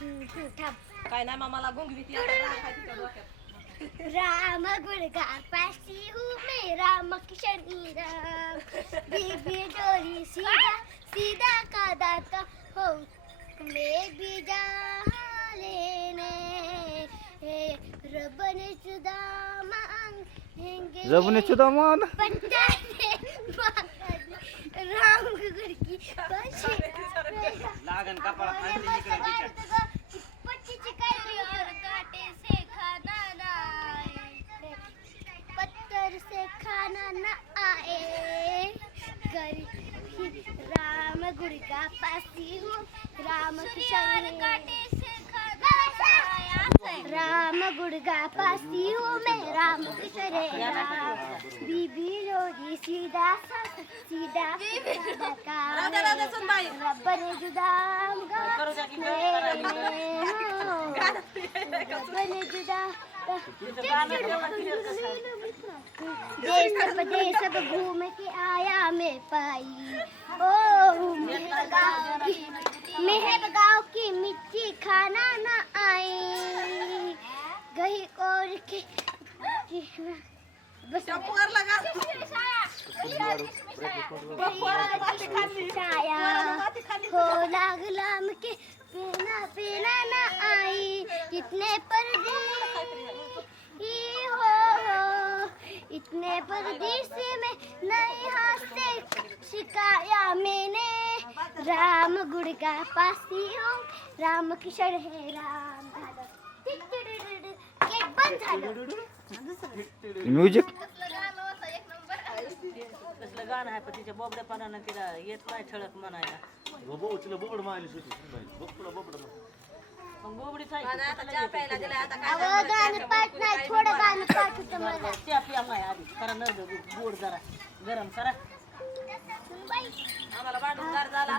थांब. काय नाही मामाला गुंगवी ती आता राग आहे तिच्या डोक्यात. राम गुड़गा पासी हूँ मैं राम किशन राम बीबी डोरी सीधा सीधा का दाता हो मैं भी जा लेने हे रब ने जुदा मांगेंगे जबने चुदा मान राम गुड़गी पासी लागन कपाळात आणते इकडे तिच्या. पट्टीची काय और काटे से खाना ना आए पत्थर से खाना न आए राम गुड़गा पासी हूँ. राम किशन काटे से खाना राम गुड़गा पासी हूँ मैं राम किशन राम बीबी लोरी सीधा सीधा राधा राधा सुन बाई रब ने जुदा करू द्या की रब ने जुदा तिचं गाणं तेवढं clear कसं आहे? देश सब देश सब घूम के आया मैं पाई ओ मेहब गाँव की मेहब गाँव की मिट्टी खाना न आई गही और के बस टप्पूवर लगा. पोरानं माती खाल्ली. छाया पोरानं माती खाल्ली. हो लाग लाम के पीना पीना न आई कितने परदेसी हो हो इतने परदेसी में नहीं हाथ सिखाया मैंने राम गुड़ का पासी हूँ राम किशोर है राम झालं. कसलं गाणं आहे पण तिच्या बोबड्यापणानं तिला येत नाही ठळक म्हणायला. मग बोबडीच आहे अगं गाणं पाठ नाही थोडं गाणं पाठ होतं मला त्या पिया माय आधी. करा नर्द गोड जरा. गरम करा. आम्हाला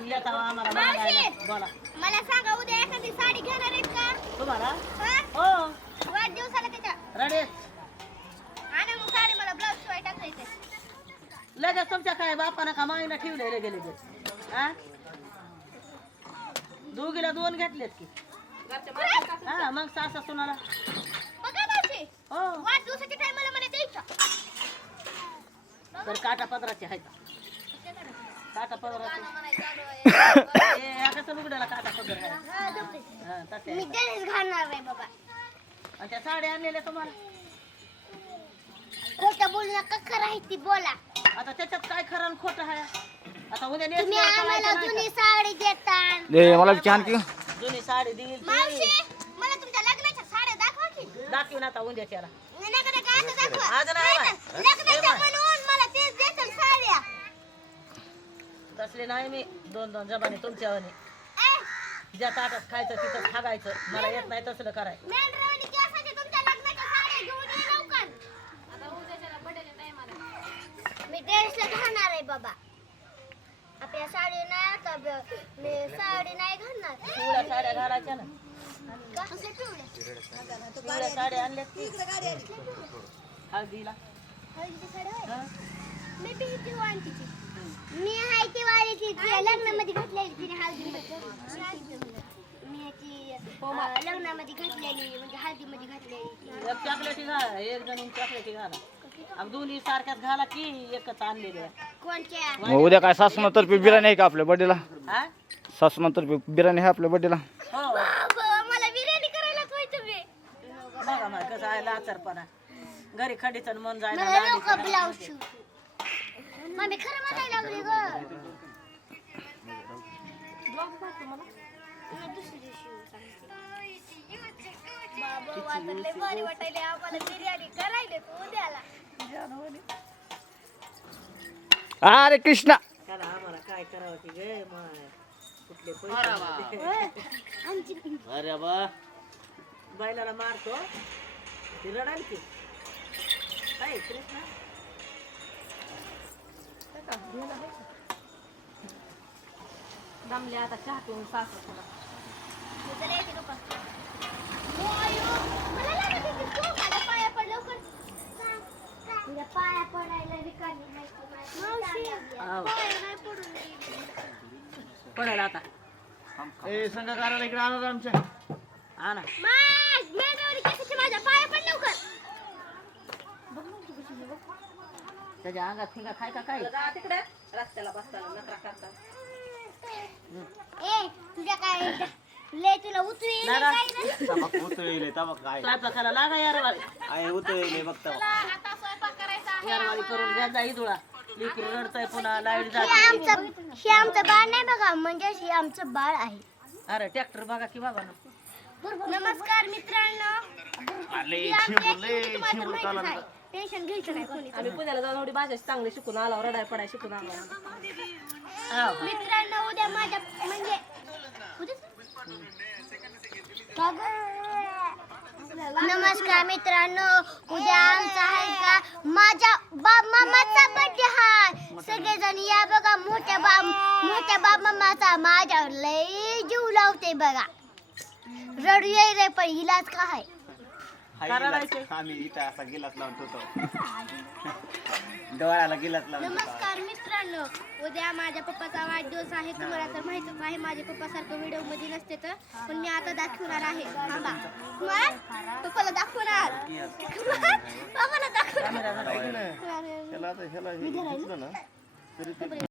येता भांडायला. बोला. मला सांगा उद्या एखादी साडी घेणार आहेत का? तुम्हाला? हा? हो. वाढदिवसाला त्याच्या रडे आणि मग साडी मला ब्लाऊज शिवाय टाकायचे लगेच तुमच्या काय बापानं का माईनं ठेवले लगे लगेच हा दोघीला दोन घेतलेत की. हा मग सासा सुनाला. हो. वाढदिवसाच्या टायमाला मला द्यायचं तर काटा पदराचे आहेत. काटा पदराचे. कसं लुगड्याला काटा पदर आहे. तसे. बाबा. त्या साड्या आणलेल्या तुम्हाला. खोटं बोलू नका खरं आहे ती बोला. आता त्याच्यात काय खरं आणि खोटं आहे? आता उद्या तुम्ही नेसल्यावर आम्हाला कळायचं नाही जुनी साडी देता. मला बी छान की का? जुनी साडी मावशी ती. मला तुमच्या लग्नाच्या साड्या दाखवा की. दाखवीन आता उद्याच्याला. नका नका आता दाखवा. आज नाही बाय. लग्नाच्या म्हणून मला तेच देतात साड्या. तसले नाही मी. दोन दोन जबाने तुमच्यावाने. ए, ज्या ताटात खायचं तिथं खागायचं. मला येत नाही तसलं कराय मेंढरावानी मी ड्रेसला घालणार आहे बाबा. आपल्या साडी नाही आता ब- मी साडी नाही घालणार. पिवळ्या साड्या घालायच्या ना. का? कसल्या पिवळ्या? पिवळ्या साड्या आणल्या हळदीला. हळदीची साडी होय? हा? मी बी ती वाणतीची. मी आहे ती वाणीची ती. लग्नामध्ये घातलेली तिने हळदीमध्ये मी ती अं, लग्नामध्ये घातलेली म्हणजे हळदीमध्ये घातलेली एक चॉकलेटी घाला एक जण चॉकलेटी घाला. आणि दोन्ही सारख्याच घाला की एकच आणलेल्या कोणत्या मग उद्या काय सासूनातर्फे बिर्याणी आहे का आपल्या बड्डेला? हा? सासूनातर्फे बिर्याणी आहे आपल्या बड्डेला. हो. बाबा, मला बिर्याणी बघा कसं आहे लाचरपणा. घरी खडीचं मन जायला मला नको. ब्लाऊज मम्मी खरं म्हणायला लागली ग. मी दुसरी शिव सांगते. बाबा, आता लय भारी वाटायले आम्हाला बिर्याणी करायले उद्याला अरे कृष्णा. आम्हाला काय करावं की गे माय कुठले पैसे आमची अरे बा बैलाला मारतो. ती रडाल की. काय कृष्णा? दमले आता चहा पिऊन सासू पाया पड लवकर. तुझ्या पाया पडायला रिकामी. पडायला आता. ए संघ करायला इकडे आणा आमच्या. आणा माझ्या पाया पण लवकर. त्याच्या अंगात फिंगा खाय का काय? तिकडे. रस्त्याला बसताना नकरा ए काय ले तुला उचवी लागा. तबाक उतळले तबाक काय स्वयंपाकाला लागा यारवाली आहे उतळले बघ तबाक आता स्वयंपाक करायचा यारवाली करून द्या जा इथुळा लेकरू रडतंय पुन्हा लाइट हे जाते. आमचं हे आमचं बाळ नाही बघा म्हणजे हे आमचं बाळ आहे. अरे ट्रॅक्टर बघा की बाबा नमस्कार मित्रांनो. ही. टेन्शन घ्यायचं नाही कोणी. आम्ही पुण्याला जाऊन एवढी भाषा चांगली शिकून आलो रडाय पडाय शिकून आलो मित्रांनो उद्या माझ्या म्हणजे उद्याच? नमस्कार मित्रांनो उद्या आमचा आहे का? माझ्या बाप मामाचा बर्थडे हा सगळेजण या बघा मोठ्या बाप मोठ्या बाप मामाचा माझ्यावर लय जीव लावते बघा. रडू येई रे पण इलाज काय हाय काय गिलास. रडायचे? आम्ही इथं असा गिलास लावून ठेवतो. डोळ्याला गिलास लावून ठेवतो. नमस्कार मित्रांनो उद्या माझ्या पप्पाचा वाढदिवस आहे. तुम्हाला तर माहितच आहे माझ्या पप्पासारखं व्हिडिओमध्ये नसते तर. पण मी आता दाखवणार आहे. थांबा. पप्पाला दाखवणार. पप्पाला दाखवणार.